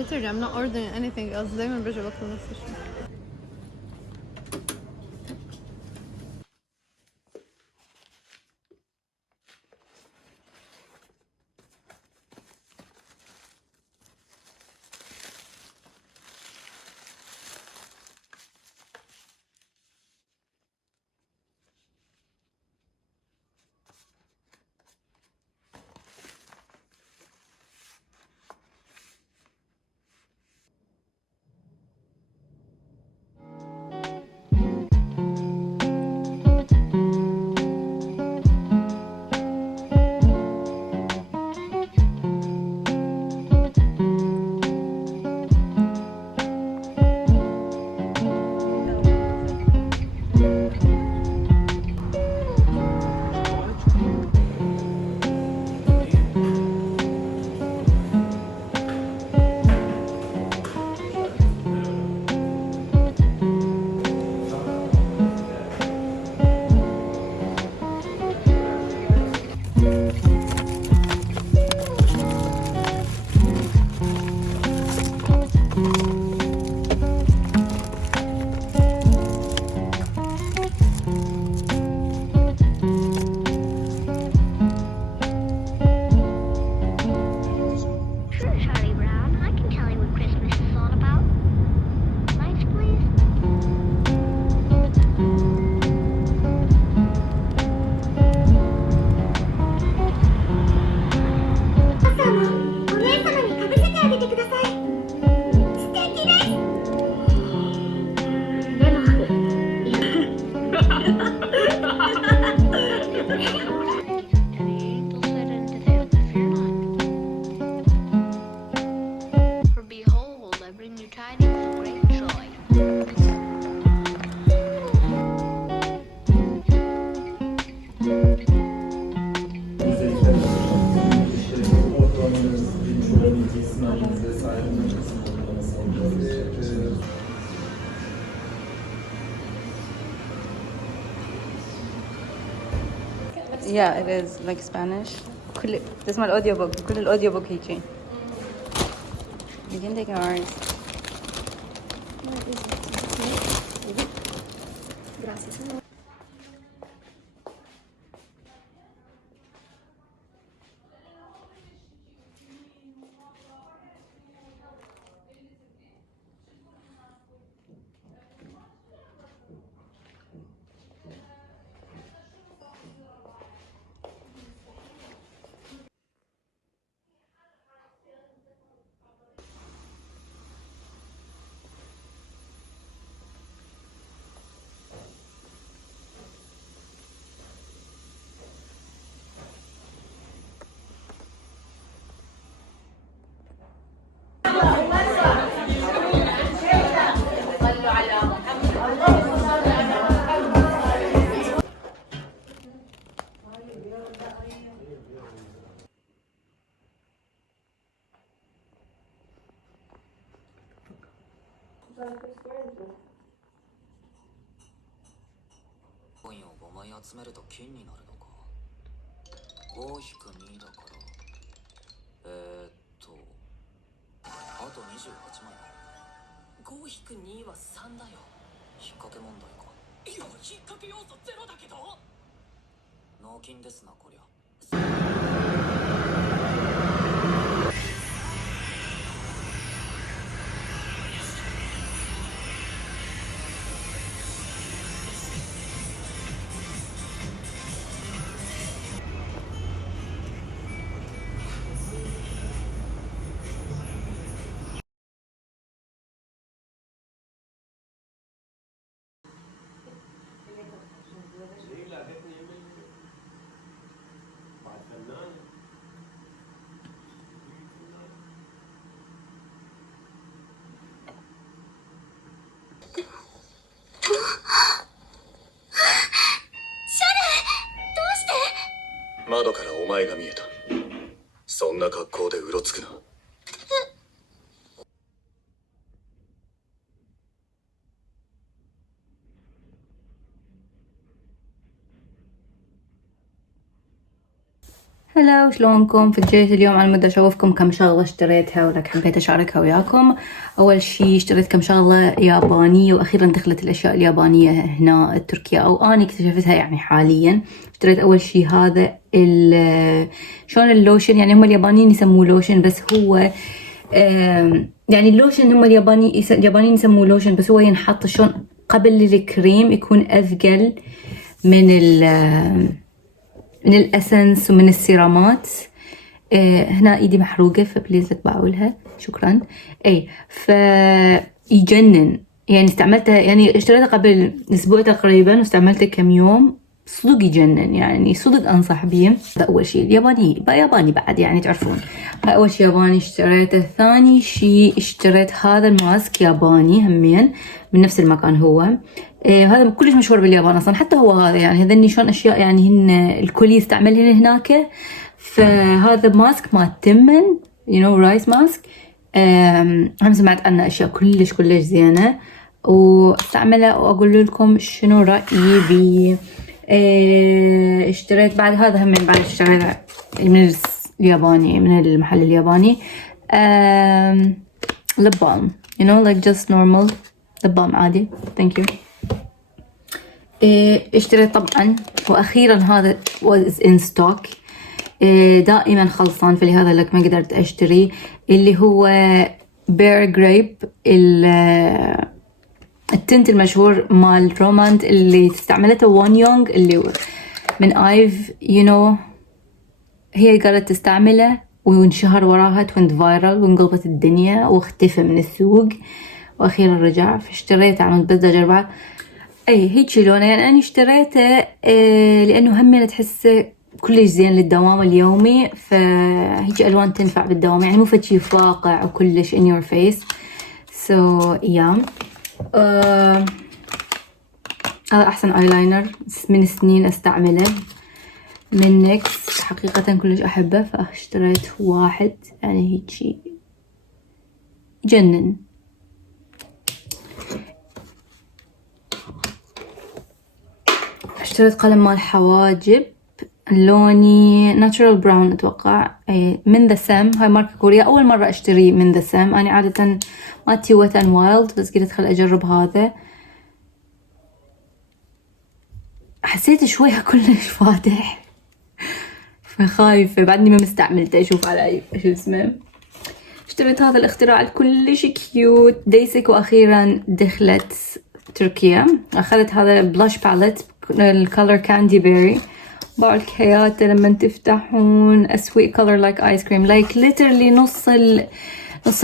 literally I'm not ordering anything else. دايما برجع باكل نفس الشيء. Sure, Charlie Brown. I can tell you what Christmas is all about. Lights, please. 傘もお姉様にかぶせてあげてください。素敵です。でも、いや。Angels said unto them, fear not. For behold, I bring you tidings of great joy. Yeah, it is like Spanish. تسمع الاوديو بوك، كل الاوديو بوك هيجي. Begin taking ours. Shut 窓からお前が見えた。そんな格好でうろつくな。هلا شلونكم؟ فجيت اليوم على مود اشوفكم كم شغله اشتريتها ولك حبيت اشاركها وياكم. اول شي اشتريت كم شغله يابانيه، واخيرا دخلت الاشياء اليابانيه هنا تركيا، او اني اكتشفتها يعني حاليا. اشتريت اول شي هذا شلون اللوشن، يعني هم اليابانيين يسموه لوشن، بس هو يعني اللوشن هم اليابانيين يسموه لوشن، بس هو ينحط شلون قبل الكريم، يكون اثقل من الاسنس ومن السيرامات. هنا ايدي محروقة فبليز لا تباعوا لها، شكرا. اي فيجنن يعني، استعملته يعني اشتريته قبل اسبوع تقريبا واستعملته كم يوم، صدق يجنن يعني، صدق انصح بيه. هذا اول شيء. الياباني ياباني بعد يعني تعرفون، اول شيء ياباني اشتريته. ثاني شيء اشتريت هذا الماسك ياباني همين من نفس المكان هو. هذا كلش مشهور باليابان اصلا، حتى هو هذا يعني هذني شلون اشياء يعني هن الكل يستعملهن هناك. فهذا ماسك مال تمن رايس ماسك. هم سمعت عنه اشياء كلش زينه واستعمله، واقول لكم شنو رايي بيه. اشتريت بعد هذا هم بعد اشتريته من الياباني، من المحل الياباني. lip balm like just normal lip balm عادي. thank you. اشتريت طبعا واخيرا هذا was in stock. دائما خلصان، فلهذا لك ما قدرت اشتري، اللي هو بير جريب، التنت المشهور مال رومانت اللي استعملته وون يونغ، اللي من ايف هي قالت تستعمله وانشهر وراها، توينت فايرال وانقلبت الدنيا واختفى من السوق، واخيرا رجع. فاشتريته، عملت بس اجربه. اي هيك لونه يعني انا اشتريته لانه همين تحسه كلش زين للدوام اليومي، فهيك الوان تنفع بالدوام يعني، مو فشي فاقع وكلش in your face. so yeah. هذا احسن ايلاينر من سنين استعمله من نيكس، حقيقة كلش احبه، فاشتريت واحد يعني هيك يجنن. اشتريت قلم مال حواجب لوني ناتشورال براون اتوقع، من ذا سام. هاي ماركة كوريا، اول مرة اشتري من ذا سام. انا عادة مالتي ويت اند وايلد، بس قلت خل اجرب هذا. حسيت شوية كلش فاتح فخايفة، بعدني ما مستعملته، اشوف على شو اسمه. اشتريت هذا الاختراع الكلش كيوت ديسك، واخيرا دخلت تركيا. اخذت هذا بلاش باليت الكولر كاندي بيري. باعوا الكيات لما تفتحون اسوي كولر لايك ايس كريم، لايك ليترلي نص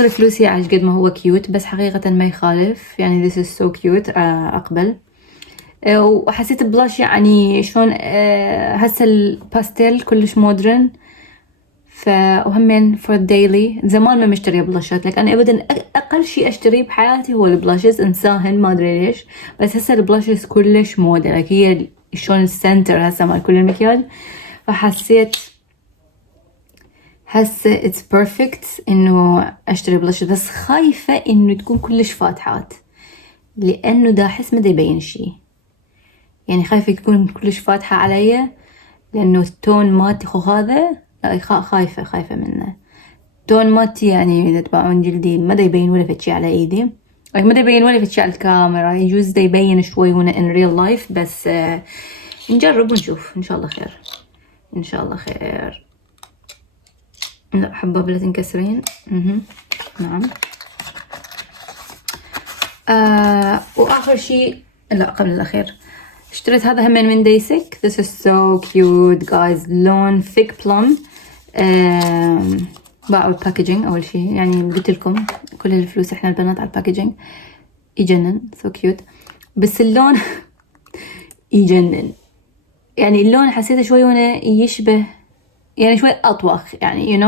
الفلوس هي، عش قد ما هو كيوت، بس حقيقة ما يخالف يعني. this is so cute. اقبل. وحسيت بلاش يعني شلون هسه الباستيل كلش مودرن، وهمين فور ديلي. زمان ما مشتريه بلاشات، لك انا ابدا اقل شيء اشتريه بحياتي هو البلاشز، انساهن ما ادري ليش، بس هسه البلاشز كلش موضه، لك هي شلون السنتر هسه مال كل المكياج. فحسيت هسه اتس بيرفكت انه اشتري بلاشز، بس خايفه انه تكون كلش فاتحات، لانه دا احس ما دا يبين شيء يعني، خايفه تكون كلش فاتحه علي، لانه التون مالتي هذا خايفة منه. تون مالتي يعني اذا تباعون جلدي ما دا يبين ولا فشي على ايدي، ما دا يبين ولا فشي على الكاميرا، يجوز دا يبين شوي هنا in real life، بس نجرب ونشوف ان شاء الله خير، ان شاء الله خير. لا حباب لا تنكسرين. نعم. واخر شيء، لا قبل الاخير، اشتريت هذا همين من ديسك. this is so cute guys، لون thick plum. باعوا الباكجينج اول شيء يعني، قلت لكم كل الفلوس احنا البنات على الباكجينج. يجنن so cute، بس اللون يجنن يعني. اللون حسيته شوي هنا يشبه يعني شوي اطوخ يعني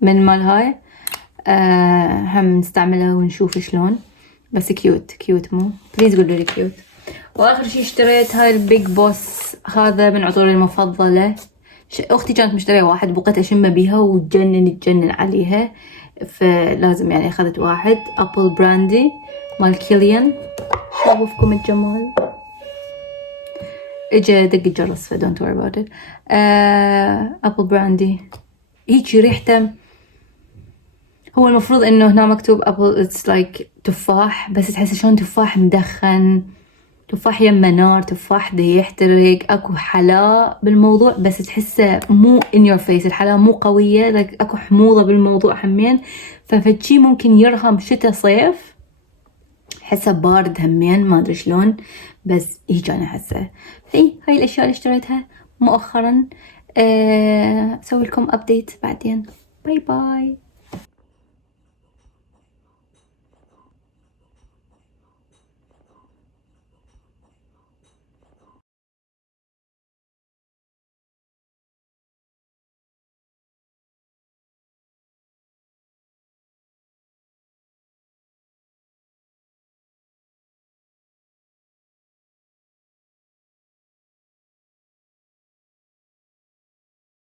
من مال هاي. هم نستعملها ونشوف شلون، بس كيوت مو بليز قولوا لي كيوت. واخر شي اشتريت هاي البيج بوس، هذا من عطوري المفضله. اختي كانت مشتريه واحد، بقيت اشم بيها وتجنن عليها، فلازم يعني اخذت واحد. ابل براندي مال كيليان، شوفكم الجمال. اجا دق الجرس فدونت وري اباوت ات. ابل براندي، هيجي ريحته. هو المفروض انه هنا مكتوب ابل اتس لايك تفاح، بس تحس شلون تفاح مدخن، تفاح يمه نار، تفاح دا يحترق، اكو حلاوة بالموضوع بس تحسه مو in your face، الحلاوة مو قوية، لك اكو حموضة بالموضوع همين، ففتشي ممكن يرهم شتا صيف، حسه بارد همين ما ادري شلون، بس هيك انا احسه. هاي الاشياء اللي اشتريتها مؤخرا، اسوي لكم ابديت بعدين. باي باي.